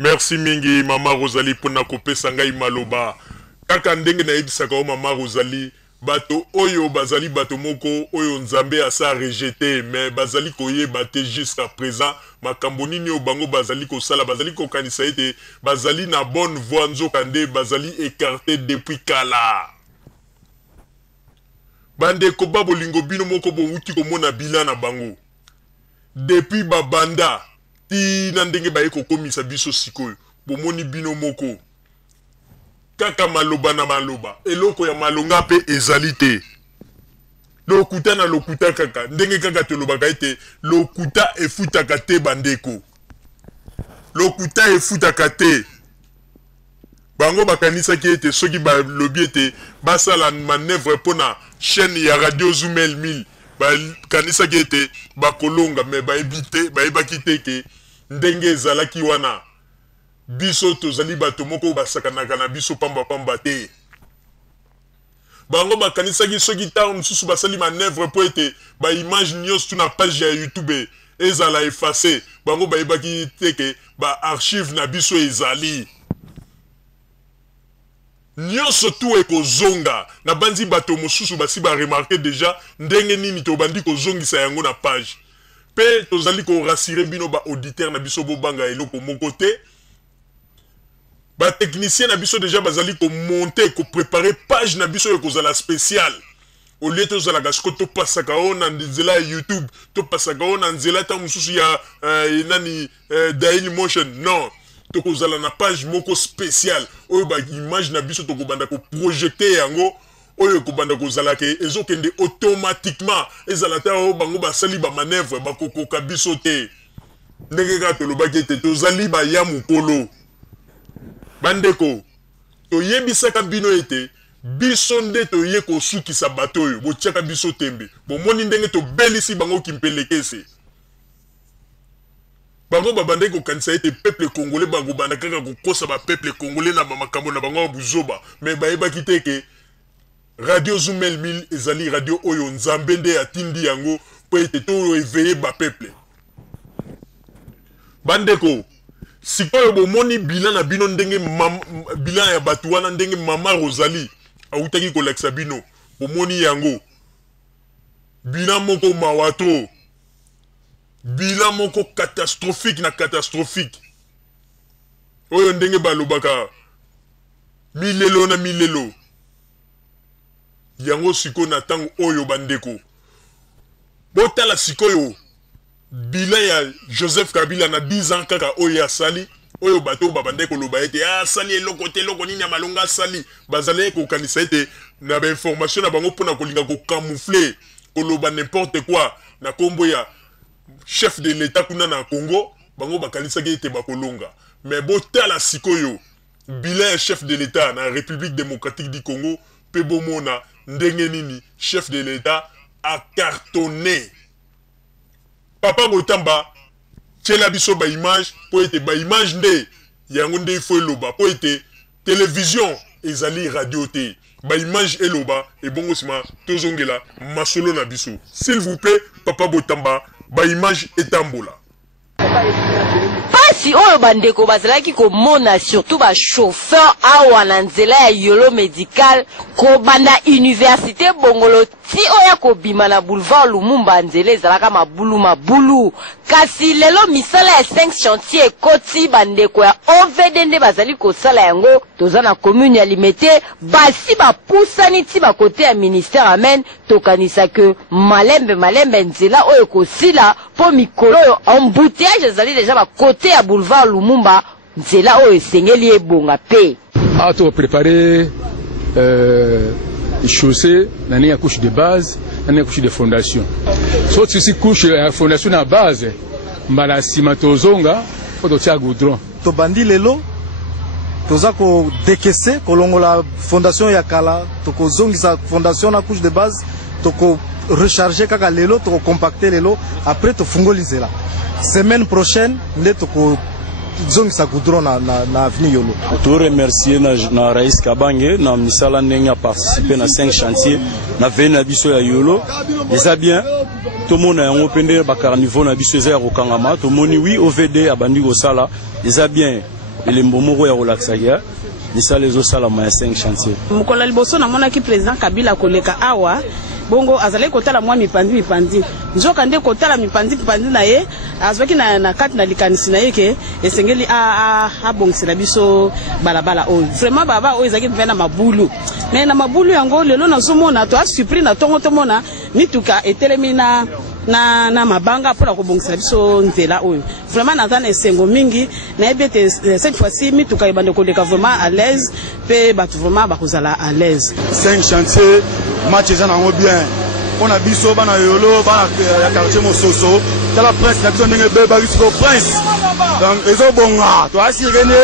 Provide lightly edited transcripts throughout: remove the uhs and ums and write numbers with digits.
Merci mingi Mama Rosalie pour na kopesa ngai maloba. Kaka ndenge na yebisaka o Mama Rosalie, bato oyo bazali bato moko oyo nzambe asa rejeté, mais bazali koyeba te jusqu'à présent makambo nini o bango bazali kosala, bazali kokanisa ete bazali na bonne voie nzoka nde bazali écarté depuis kala. Bande ko babolingo bino moko bo wuti komona bilan na bango. Depuis babanda ti na ndenge baye kokomisa biso sikoyo bomoni bino moko kaka maloba na maloba eloko ya malonga pe ezali te lokuta na lokuta kaka ndenge kaka tolobaka ete lokuta efutaka te bandeko lokuta efutaka te bango bakanisaki ete soki balobi ete basala manœuvre pona chaîne ya radio Zoomel 1000 bakanisaki ete bakolonga me bayebaki te ke ndenge ezalaki wana biso tozali bato moko basakanaka na biso pamba te bango bakanisaki soki ntango mosusu basali manœuvre po ete baimage nyonso na page ya YouTube ezala efface bango bayebaki te ke baarchive na biso ezali nyonso tu ekozonga na banzi bato mosusu basi baremarke deja ndenge nini tobandi kozongisa yango na page pe tozali ko rassurer bino ba auditeur na biso bobanga eloko moko te ba technicien na biso déjà bazali ko monter ko préparer page na biso ekozala spécial au lieu tozala gasko to pasaka on na nzela ya YouTube to pasaka on na nzela ta mususu ya nani Daily Motion non to kozala na page moko spécial oyo ba image na biso to ko banda ko projeter yango oyo kobanda kozala ke ezokende automatiquement ezalata o bango basali ba manœuvre bakokoka biso te ndenge ka tolobaki te tozali ba ya mukolo bandeko toyebisaka bino ete biso nde toye kosukisa bato oyo botiaka biso tembe bomoni ndenge tobelisi bango kimpelekese bango babandaki kokanisa ete peuple congolais bango banda kaka kokosa ba peuple congolais na makambo na bango buzoba mais bayebaki te ke Radio Zoomel 1000 ezali radio oyo nzambe nde atindi yango po ete to éveiller ba peuple bandeko sikoyo bomoni bilan na bino ndenge bilan ya batu wana ndenge Mama Rosalie awutaki kolakisa bino bomoni yango bilan moko mawato bilan moko catastrophique na catastrophique oyo ndenge balobaka milelo na milelo yango siko na tango oyo bandeko botala sikoyo bilan ya Joseph Kabila na 10 ans kaka oyo asali oyo bato babandeko loba ete asali eloko te eloko nini ya malonga asali bazali ko kanisa ete na ba information na bango pona kolinga ko camoufler koloba n'importe quoi na kombo ya chef de l'état kuna na Congo bango bakanisa ete bakolonga mais botala sikoyo bilan ya chef de l'état na République démocratique du Congo pe bomona ndenge nini chef de l'état a cartonné papa Botamba tshela biso ba image po ete ba image nde yango nde ifo eloba po ete télévision ezali radio te ba image eloba et bongo sima tozongela masolo na biso s'il vous plaît papa Botamba ba image etambola pasi oyo bandeko bazalaki komona surtout ba chauffeur awa na nzela ya yolo médical ko banda université bongolo ti oya ko bima na boulevard Lumumba nzela ezalaka mabulu kasi lelo misala ya 5 chantier koti bandeko ya OVD nde bazali kosala yango toza na commune ya Limete basi bapusani ti bakote ya ministère amen tokanisa ke malembe nzela oyo kosila po mikolo oyo embouteillage ezali deja bakote ya boulevard Lumumba nzela oyo esengeli ebonga pe to préparer chaussée nani ya couche de base nani ya couche de fondation so tisi couche ya fondation na base mbala sima tozonga po totia goudron to bandi lelo toza ko dekese kolongola fondation ya kala to ko zongisa fondation na couche de base to ko recharger kaka lelo to ko compacter lelo après to fungoli nzela semaine prochaine nde to ko zongisa goudron na avenue yolo to remercier na Rais Kabange na misala ndenge participer na 5 chantiers na avenue na biso ya yolo eza bien to mona yango pende ba carnivore na biso eza ya kokangama to moni oui OVD abandi ko sala eza bien elembo moko ya relaxagia misala ezosalama ya 5 chantier. Mokolo liboso namonaki président Kabila koleka awa bongo azali kotala mwa mipandi nzoka nde kotala mipandi na ye azwaki na kati na likanisi na ye ke esengeli abongisela biso balabala oyo vraiment baba oyo ezaki mpe na mabulu mais na mabulu yango lelo nazomona to surpris na tongo tomona mituka etelemi na mabanga pour la kobongisela biso nzela oyo vraiment nazana esengo mingi na ebete cette fois-ci mituka ebande koleka vraiment à l'aise pe batu vraiment bakozala à l'aise. 5 chantiers match eza nango bien on a biso bana yolo bana ya quartier mososo tala prince na biso ndenge beba biso prince donc ezo bonga to asirene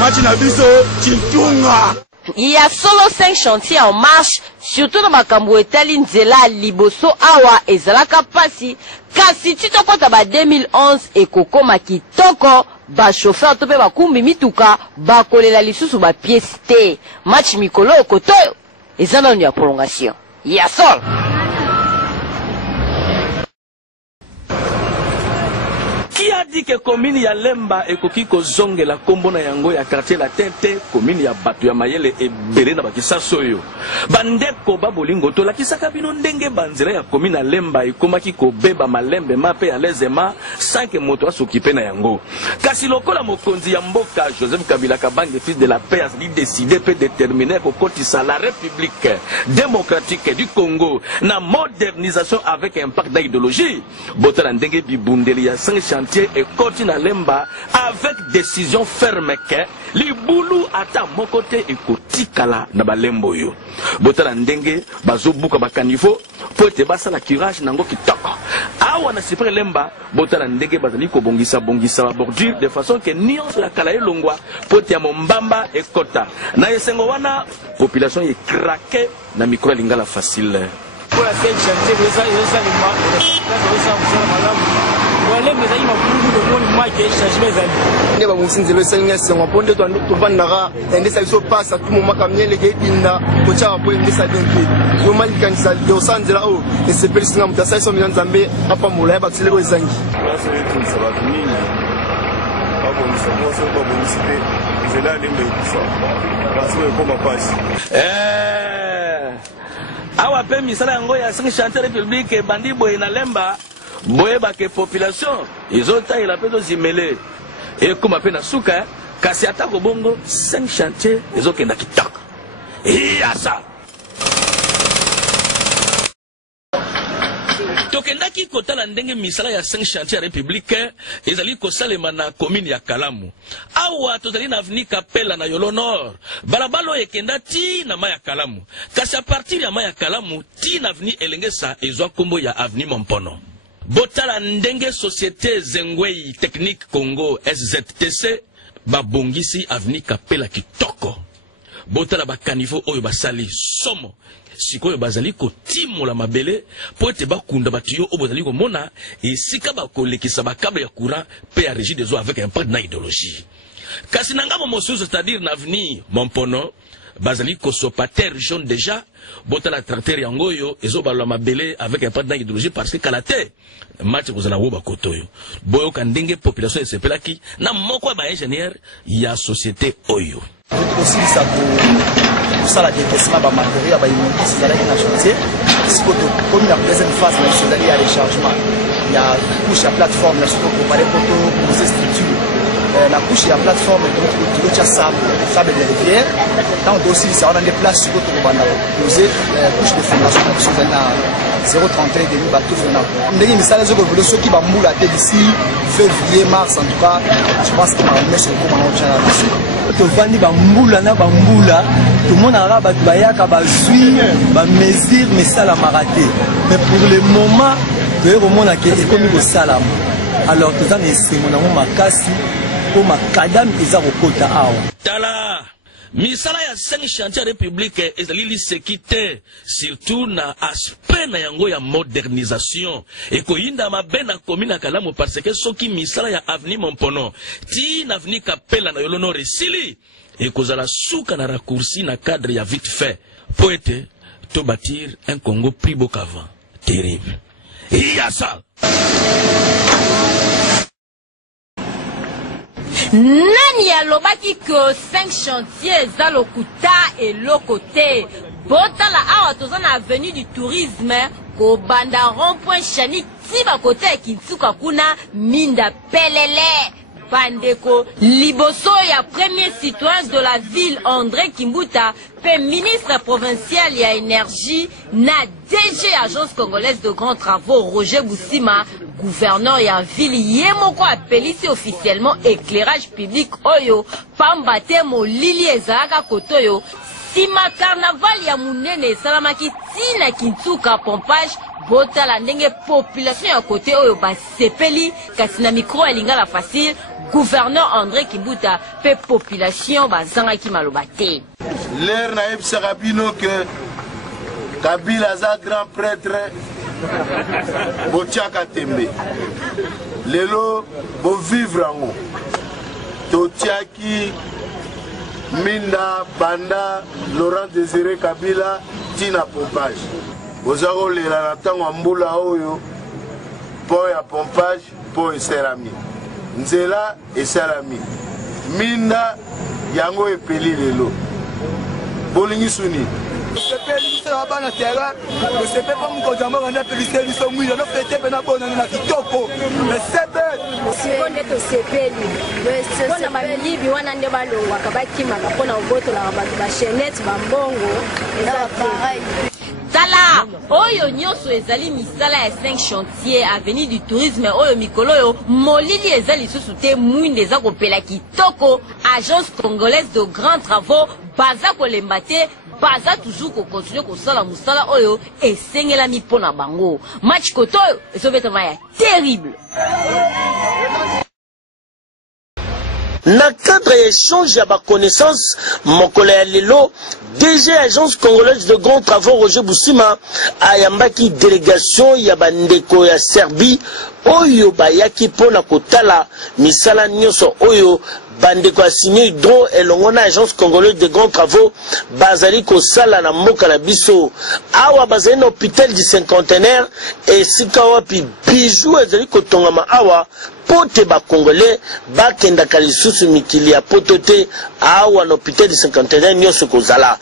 match na biso chitunga. Il y a solo 5 chantiers en marche, surtout dans makambo etali nzela liboso awa ezalaka pasi kasi titokota ba 2011 ekokoma kitoko ba chauffeur to pe bakumbi mituka bakolela lisusu ba pièce te match mikolo okotoyo ezana ya prolongation ya sol. Qui a dit que commune ya Lemba ekoki kozongela kombo na yango ya quartier la tente commune ya batu ya mayele ebele na bakisa soyo bandeko babolingo to la kisaka bino ndenge banzela ya commune ya Lemba ekomaki kobeba malembe mape ya lezema sans que moto asokipe na yango kasi lokola mokonzi ya mboka Joseph Kabila Kabange fils de la paix a décidé peut déterminer kokotisa la République démocratique du Congo na modernisation avec impact d'idéologie botala ndenge bibundeli ya 5 chantiers et continue à Lemba avec décision ferme que les boulou ata mokote et kotikala na balembo yo botala ndenge bazobuka bakanivo po te basa la curage nango kitoko awa na sipre Lemba botala ndenge bazali ko bongisa ba bordure de façon que nions la kala elongwa po te mombamba et kota na esengo wana population est craqué na micro lingala facile pour la 5 chantier de ça wale mezali mabulu de moni mwake changement zali ne ba musinzelo esalinga sengo ponde to vandaka endesa biso pasa tumo makamyele ke dinda ko cha po endesa benki yo malikanisa yo sanzela o esepelisinga mutasa iso mina nzambe apa mula ya bakile ko ezangi basa yetu sabatu mingi babo msomoso babo msipe zela lembe kufa basa ko mapasi awa pe misala yango ya 5 chantiers république bandi boye na Lemba boye ba ke population izota ila pezo zimele e kuma pe na suka kasi atako bongo 5 chantiers ezokenda kitaka iyasa tokendaki kotala ndenge misala ya 5 chantiers républicain ezali kosalema na commune ya Kalamu awa tozali na avenue Kapela na Yolo Nord balabalo ekenda ti na maya Kalamu kasi a partir ya maya Kalamu ti na avenue Elengesa ezwa kombo ya avenue Mompono botala ndenge société Zengwei Technique Congo SZTC babongisi avenue Kapela kitoko botala bakanivo oyo basali somo sikoyo bazali kotimola mabele po ete bakunda batuyo oyo bazali komona esika bakolekisa bakable ya courant pe ya régie des eaux avec impact na idéologie kasi na ngambo mosusu c'est-à-dire na avenue Mompono bazali kosopa terre jaune déjà botala tracteur yango oyo ezobalola mabele avec impact na idéologie parce que kalate match kozala wo bakotoyo boyoka ndenge population esepelaki na moko ba ingénieur ya société oyo aussi ça pour la décaissement ba matériel ba immobilier c'est là qui na chantier siko to comme la deuxième phase na chandali ya rechargement il y a couche ya plateforme là siko préparer poto pour ces structures la couche ya plateforme de l'autre sable de rivière dans aussi ça on a des places siko to banda poser couche de fondation pour ce na 0,31 demi bateau na ndenge misala zo ko vouloir ceux qui ba moula d'ici février mars en tout cas je pense que on met sur comment on tient to vandi bambula na bambula tout le monde a ba bayaka ba zui ba mesure mais ça la maraté mais pour le moment que au monde que comme au salam alors tout ça mais c'est mon makasi pour makadam eza kokota awa tala misala ya 5 chantiers république ezali lisekite surtout na aspect na yango ya modernisation ekoyinda mabe na commune Kalamu parce que soki misala ya avenue Mompono ti na avenue Kapela na Yolo Nord esili ekozala suka na raccourci na cadre ya vite fait pour ete to bâtir un Congo plus beau qu'avant terrible il y a ça. Nani alobaki que 5 chantiers eza lokuta et lokote. Botala awa toza na avenue du tourisme ko banda rond-point Chani tiba kote ya Kinsuka kuna minda pelele. Bandeko liboso ya premier citoyen de la ville André Kimbuta pe ministre provincial ya énergie na DG agence congolaise de grands travaux Roger Boussima gouverneur ya ville yemoko appelisi officiellement éclairage public oyo pambate molili ezalaka kotoyo sima carnaval ya munene esalamaki tina Kinsuka pompage bota la ndenge population ya kote oyo basepeli kasi na micro ya lingala facile gouverneur André Kimbuta pe population bazangaki maloba te. L'air na ebisaka bino que Kabila za grand prêtre botiaka tembe lelo bo vivre ango totiaki minda banda Laurent Désiré Kabila tina pompage bozako lela na ntango ya mbula oyo po ya pompage po eselami nzela esalami minda yango epeli lelo bolingi suni sepeli biso na bana terrain sepe pa mokonzi ya moko nde apelisi biso mwina nofete mpe na bonani na kitoko mesepe siko nde tosepeli mpona bamilibi wana nde balongwaka bakimaka mpona kobotolaka bato bashenete bambongo eza pareil. Tala oyo nyonso ezali misala ya 5 chantier avenue du tourisme oyo mikolo yo molili ezali lisusu te mwinde eza kopela kitoko agence congolaise de grands travaux baza kolemba te baza toujours kokontinue kosala mosala oyo esengelami mpona bango match koto oyo ezobetama ya terrible. Na cadre ya échange ya baconnaissance mokolo ya lelo DG agence congolaise de grands travaux Roger Boussima ayambaki délégation ya bandeko ya Serbie oyo bayaki mpona kotala misala nyonso oyo bandeko ya signé hydro elongo na agence congolaise de grands travaux bazali kosala na mboka na biso awa bazali na hôpital du cinquantenaire esika wapi bijou ezali kotongama awa pote ba congolais bakendaka lisusu mikili ya poto te awa na hôpital du cinquantenaire nyonso kozala.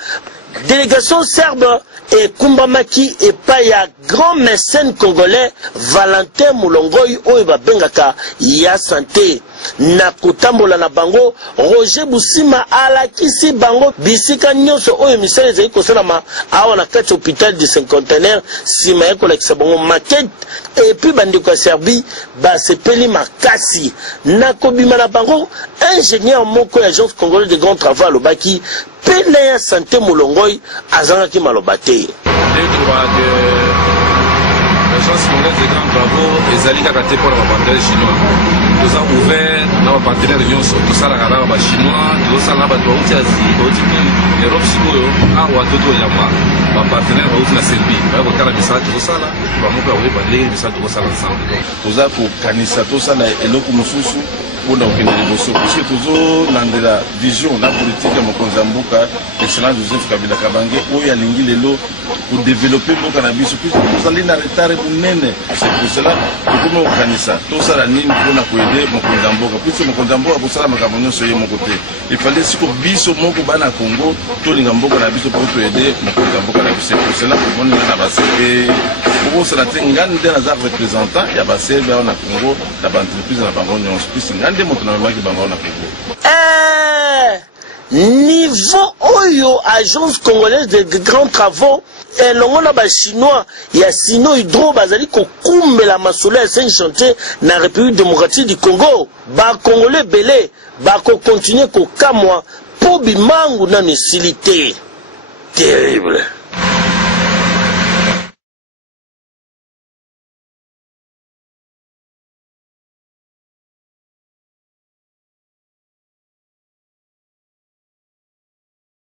Délégation serbe et Kumbamaki et Paya grand mécène congolais Valentin Moulongoy oyo babengaka ya santé na kotambola na bango Roger Boussima alakisi bango bisika nyonso oyo misala ezali kosalama awa na kati hôpital du cinquantenaire sima ya kolakisa bango maquette et puis bandeko ya Serbie basepeli makasi na kobima na bango ingénieur moko ya agence congolaise de grands travaux alobaki pele ya santé Moulongoy azangaki maloba te. L'agence congolaise de grands travaux ezali kaka te mpona bapartenaire chinois toza ouvert na bapartenaire nyonso tosalaka na bachinois tozosala na bato bauti asie bauti europe sikoyo awa totoyamba bapartenaire bauti na serbie baya kotala misala tozosala bamoko ya koyeba ndenge misala tokosala ensemble toza kokanisa tosala eloko mosusu mpona kokende liboso puisque tozolandela vision na politique ya mokonzi ya mboka excellent Joseph Kabila Kabange oyo alingi lelo kodevelope mboka na biso puisque tozali na retard monene. C'est pour cela tokomi kokanisa tosala nini mpona koyede mokonzi ya mboka puisque mokonzi ya mboka kosala makambo nyonso ye moko te efale siko biso moko bana Congo tolinga mboka na biso mpo toyede mokonzi ya mboka na biso. C'est pour cela komoni nga na basepe okosala te ngani nde naza représentant ya baserbe awa na Congo na baentreprise na bango nyonso puisque ngani nde moto na memaki bango awa na Congo. Niveau oyo agence congolaise de grands travaux elongo na ba chinois ya sino hydro bazali kokumbela masolo ya 5 chantier na République démocratique du Congo ba congolais belé ba ko continuer ko kamwa po bimangu na misilité terrible.